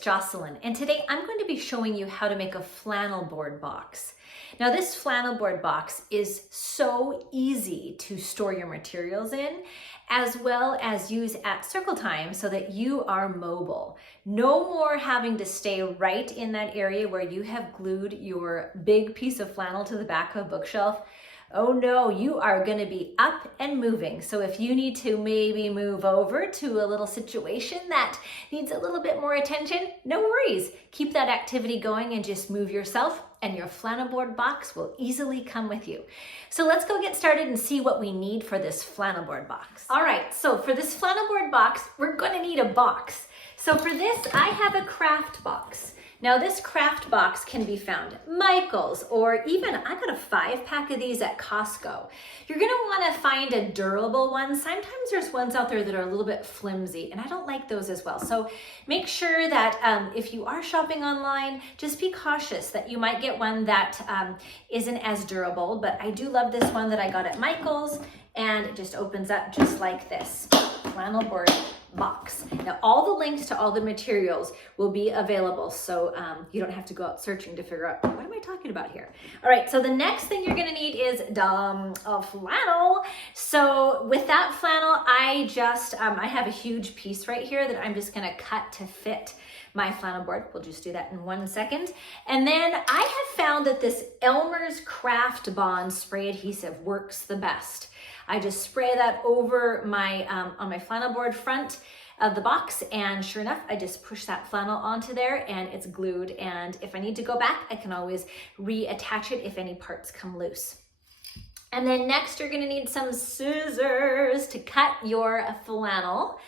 it's Jocelyn, and today I'm going to be showing you how to make a flannel board box. Now this flannel board box is so easy to store your materials in, as well as use at circle time so that you are mobile. No more having to stay right in that area where you have glued your big piece of flannel to the back of a bookshelf. Oh no, you are going to be up and moving. So if you need to maybe move over to a little situation that needs a little bit more attention, no worries. Keep that activity going and just move yourself, and your flannel board box will easily come with you. So let's go get started and see what we need for this flannel board box. All right, so for this flannel board box, we're going to need a box. So for this, I have a craft box. Now this craft box can be found at Michael's, or even I got a 5-pack of these at Costco. You're gonna wanna find a durable one. Sometimes there's ones out there that are a little bit flimsy, and I don't like those as well. So make sure that if you are shopping online, just be cautious that you might get one that isn't as durable, but I do love this one that I got at Michael's, and it just opens up just like this. Flannel board box. Now all the links to all the materials will be available, so you don't have to go out searching to figure out what am I talking about here. All right, so the next thing you're gonna need is a flannel. So with that flannel, I have a huge piece right here that I'm just gonna cut to fit my flannel board. We'll just do that in 1 second. And then I have found that this Elmer's Craft Bond spray adhesive works the best. I just spray that over my on my flannel board front of the box, and sure enough, I just push that flannel onto there and it's glued. And if I need to go back, I can always reattach it if any parts come loose. And then next, you're gonna need some scissors to cut your flannel.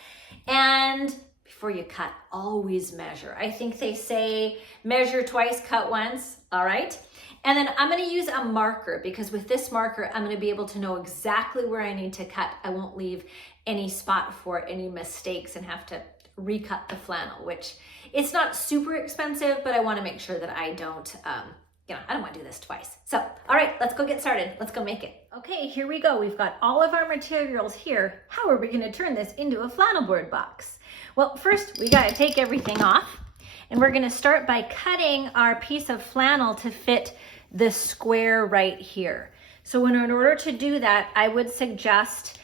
And before you cut, always measure. I think they say measure twice, cut once, all right? And then I'm gonna use a marker, because with this marker, I'm gonna be able to know exactly where I need to cut. I won't leave any spot for any mistakes and have to recut the flannel, which it's not super expensive, but I wanna make sure that I don't, I don't wanna do this twice. So, all right, let's go get started. Let's go make it. Okay, here we go. We've got all of our materials here. How are we gonna turn this into a flannel board box? Well, first we gotta take everything off, and we're gonna start by cutting our piece of flannel to fit this square right here. So in order to do that, I would suggest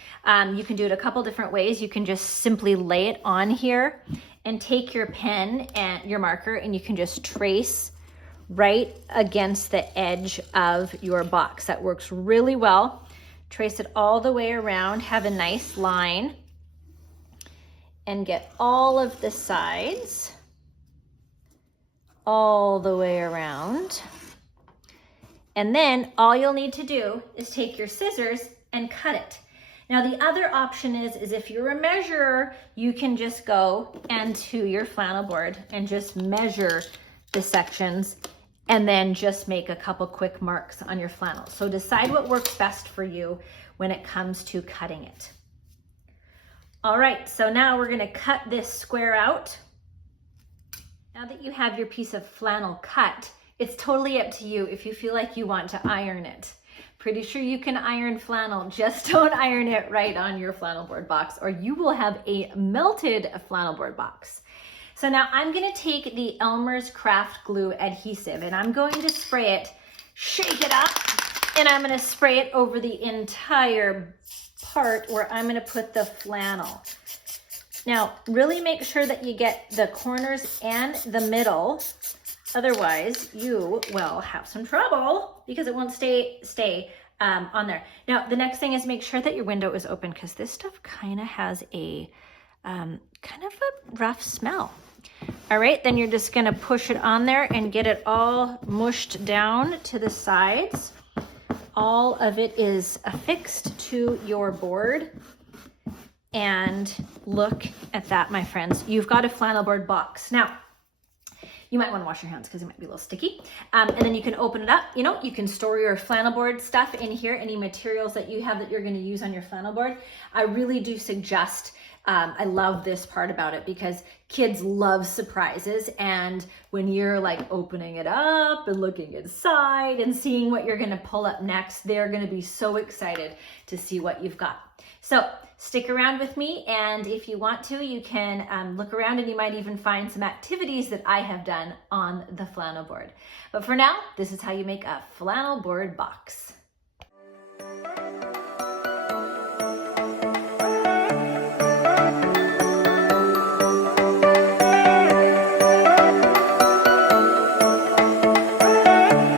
you can do it a couple different ways. You can just simply lay it on here and take your pen and your marker, and you can just trace right against the edge of your box. That works really well. Trace it all the way around, have a nice line, and get all of the sides all the way around. And then all you'll need to do is take your scissors and cut it. Now the other option is if you're a measurer, you can just go into your flannel board and just measure the sections, and then just make a couple quick marks on your flannel. So decide what works best for you when it comes to cutting it. All right, so now we're gonna cut this square out. Now that you have your piece of flannel cut, it's totally up to you if you feel like you want to iron it. Pretty sure you can iron flannel, just don't iron it right on your flannel board box, or you will have a melted flannel board box. So now I'm gonna take the Elmer's Craft Glue adhesive, and I'm going to spray it, shake it up, and I'm gonna spray it over the entire part where I'm gonna put the flannel. Now, really make sure that you get the corners and the middle. Otherwise, you will have some trouble because it won't stay on there. Now, the next thing is make sure that your window is open, because this stuff kind of has a kind of a rough smell. All right, then you're just gonna push it on there and get it all mushed down to the sides. All of it is affixed to your board. And look at that, my friends. You've got a flannel board box. Now, you might want to wash your hands because it might be a little sticky. And then you can open it up. You can store your flannel board stuff in here, any materials that you have that you're going to use on your flannel board. I really do suggest, I love this part about it, because Kids love surprises, and when you're like opening it up and looking inside and seeing what you're gonna pull up next, they're gonna be so excited to see what you've got. So stick around with me, and if you want to, you can look around and you might even find some activities that I have done on the flannel board. But for now, this is how you make a flannel board box.